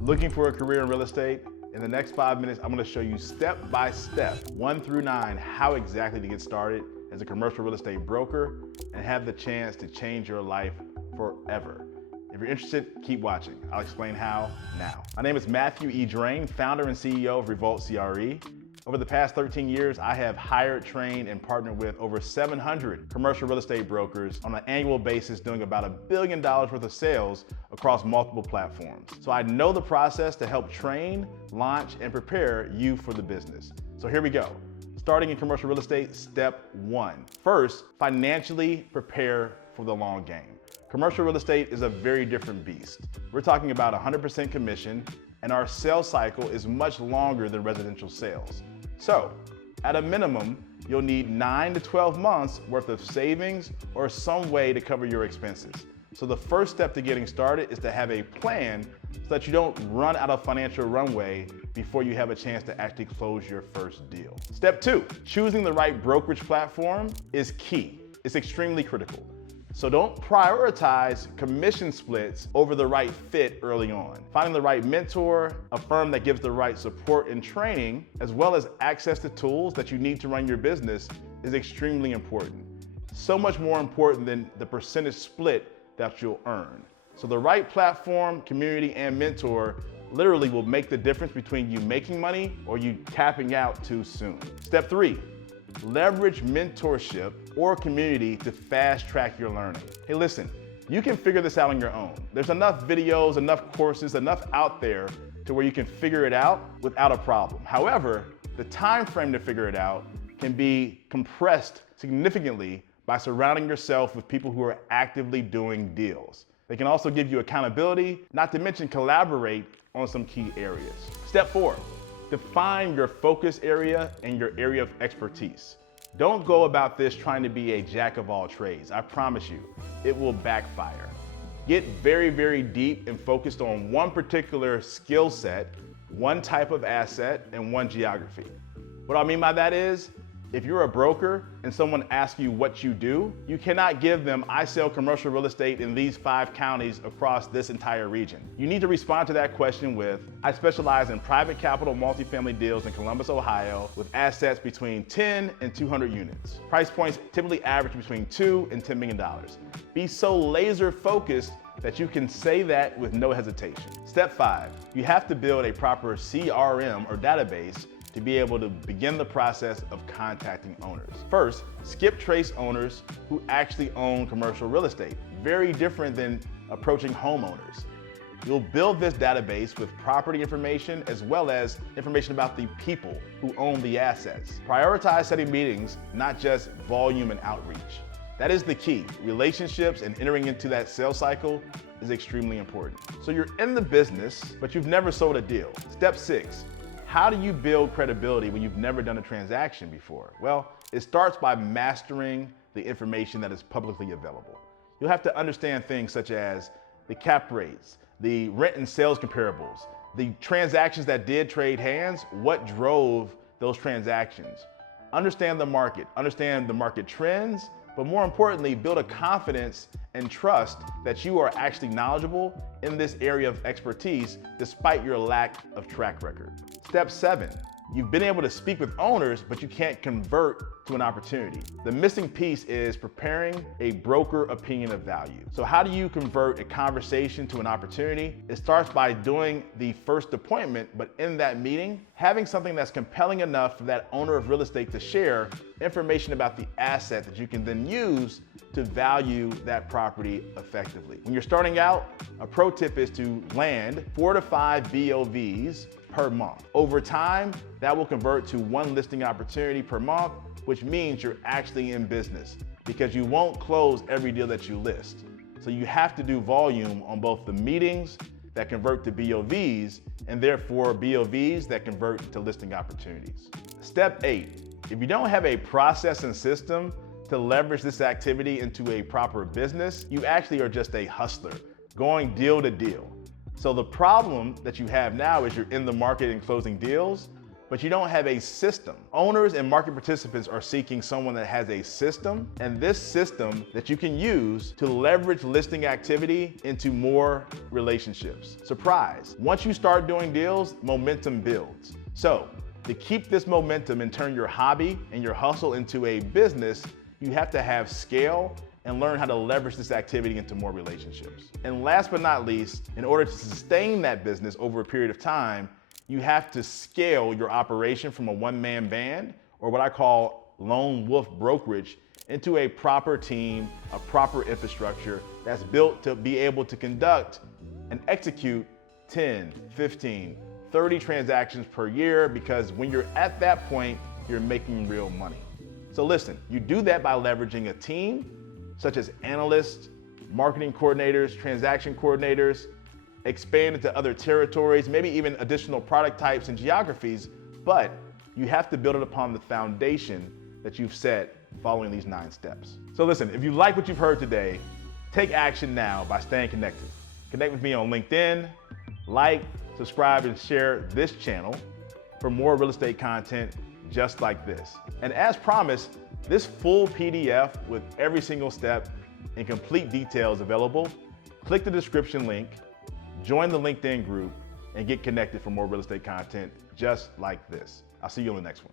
Looking for a career in real estate? In the next 5 minutes, I'm gonna show you step by step, 1 through 9, how exactly to get started as a commercial real estate broker and have the chance to change your life forever. If you're interested, keep watching. I'll explain how now. My name is Matthew E. Drain, founder and CEO of Revolt CRE. Over the past 13 years, I have hired, trained, and partnered with over 700 commercial real estate brokers on an annual basis, doing about $1 billion worth of sales across multiple platforms. So I know the process to help train, launch, and prepare you for the business. So here we go. Starting in commercial real estate, step 1. First, financially prepare for the long game. Commercial real estate is a very different beast. We're talking about 100% commission, and our sales cycle is much longer than residential sales. So, at a minimum, you'll need 9 to 12 months worth of savings or some way to cover your expenses. So the first step to getting started is to have a plan so that you don't run out of financial runway before you have a chance to actually close your first deal. Step 2, choosing the right brokerage platform is key. It's extremely critical. So don't prioritize commission splits over the right fit early on. Finding the right mentor, a firm that gives the right support and training, as well as access to tools that you need to run your business is extremely important. So much more important than the percentage split that you'll earn. So the right platform, community, and mentor literally will make the difference between you making money or you tapping out too soon. Step 3, leverage mentorship or community to fast track your learning. Hey, listen, you can figure this out on your own. There's enough videos, enough courses, enough out there to where you can figure it out without a problem. However, the time frame to figure it out can be compressed significantly by surrounding yourself with people who are actively doing deals. They can also give you accountability, not to mention collaborate on some key areas. Step 4, define your focus area and your area of expertise. Don't go about this trying to be a jack of all trades. I promise you, it will backfire. Get very, very deep and focused on one particular skill set, one type of asset, and one geography. What I mean by that is, if you're a broker and someone asks you what you do, you cannot give them, I sell commercial real estate in these 5 counties across this entire region. You need to respond to that question with, I specialize in private capital multifamily deals in Columbus, Ohio, with assets between 10 and 200 units. Price points typically average between $2 and $10 million. Be so laser focused that you can say that with no hesitation. Step 5, you have to build a proper CRM or database to be able to begin the process of contacting owners. First, skip trace owners who actually own commercial real estate. Very different than approaching homeowners. You'll build this database with property information as well as information about the people who own the assets. Prioritize setting meetings, not just volume and outreach. That is the key. Relationships and entering into that sales cycle is extremely important. So you're in the business, but you've never sold a deal. Step 6, how do you build credibility when you've never done a transaction before? Well, it starts by mastering the information that is publicly available. You'll have to understand things such as the cap rates, the rent and sales comparables, the transactions that did trade hands, what drove those transactions. Understand the market trends, but more importantly, build a confidence and trust that you are actually knowledgeable in this area of expertise despite your lack of track record. Step 7, you've been able to speak with owners, but you can't convert to an opportunity. The missing piece is preparing a broker opinion of value. So how do you convert a conversation to an opportunity? It starts by doing the first appointment, but in that meeting, having something that's compelling enough for that owner of real estate to share information about the asset that you can then use to value that property effectively. When you're starting out, a pro tip is to land 4 to 5 BOVs per month. Over time, that will convert to 1 listing opportunity per month, which means you're actually in business because you won't close every deal that you list. So you have to do volume on both the meetings that convert to BOVs and therefore BOVs that convert to listing opportunities. Step 8, if you don't have a process and system to leverage this activity into a proper business, you actually are just a hustler, going deal to deal. So the problem that you have now is you're in the market and closing deals, but you don't have a system. Owners and market participants are seeking someone that has a system, and this system that you can use to leverage listing activity into more relationships. Surprise, once you start doing deals, momentum builds. So to keep this momentum and turn your hobby and your hustle into a business, you have to have scale and learn how to leverage this activity into more relationships. And last but not least, in order to sustain that business over a period of time, you have to scale your operation from a one-man band, or what I call lone wolf brokerage, into a proper team, a proper infrastructure that's built to be able to conduct and execute 10, 15, 30 transactions per year, because when you're at that point, you're making real money. So listen, you do that by leveraging a team, such as analysts, marketing coordinators, transaction coordinators, expand into other territories, maybe even additional product types and geographies, but you have to build it upon the foundation that you've set following these 9 steps. So listen, if you like what you've heard today, take action now by staying connected. Connect with me on LinkedIn, like, subscribe, and share this channel for more real estate content just like this. And as promised, this full PDF with every single step and complete details available. Click the description link, join the LinkedIn group, and get connected for more real estate content just like this. I'll see you on the next one.